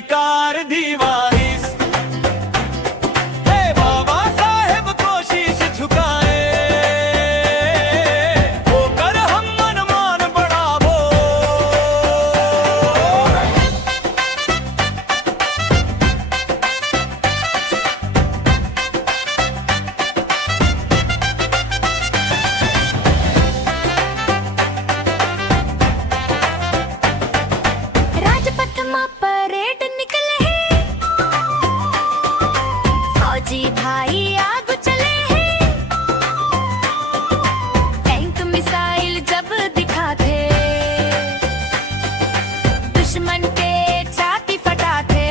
अधिकार दीवारिस। हे बाबा साहेब कोशिश झुकाए, होकर हम मनमान बढ़ावो। राजपथ में परेड निकले हैं, फौजी भाई आग चले हैं। टैंक मिसाइल जब दिखाते, दुश्मन के छाती फटाते।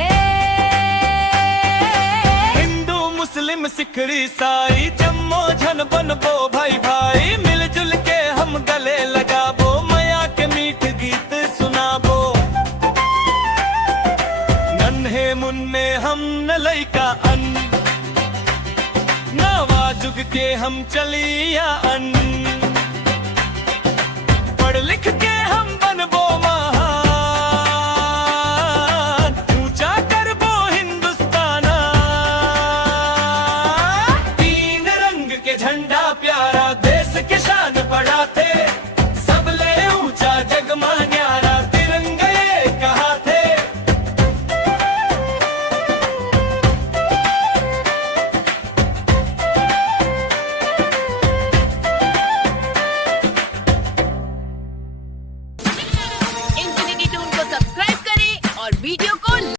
हिंदू मुस्लिम सिख ईसाई जम्मो झन बनबो भाई भाई, मिलजुल के हम गले लगाबो, माया के मीठ गीत सुनाबो। नन्हे मुन्ने हम न लइका अन, नवा जुग के हम चलिया अन। पढ़ लिख के हम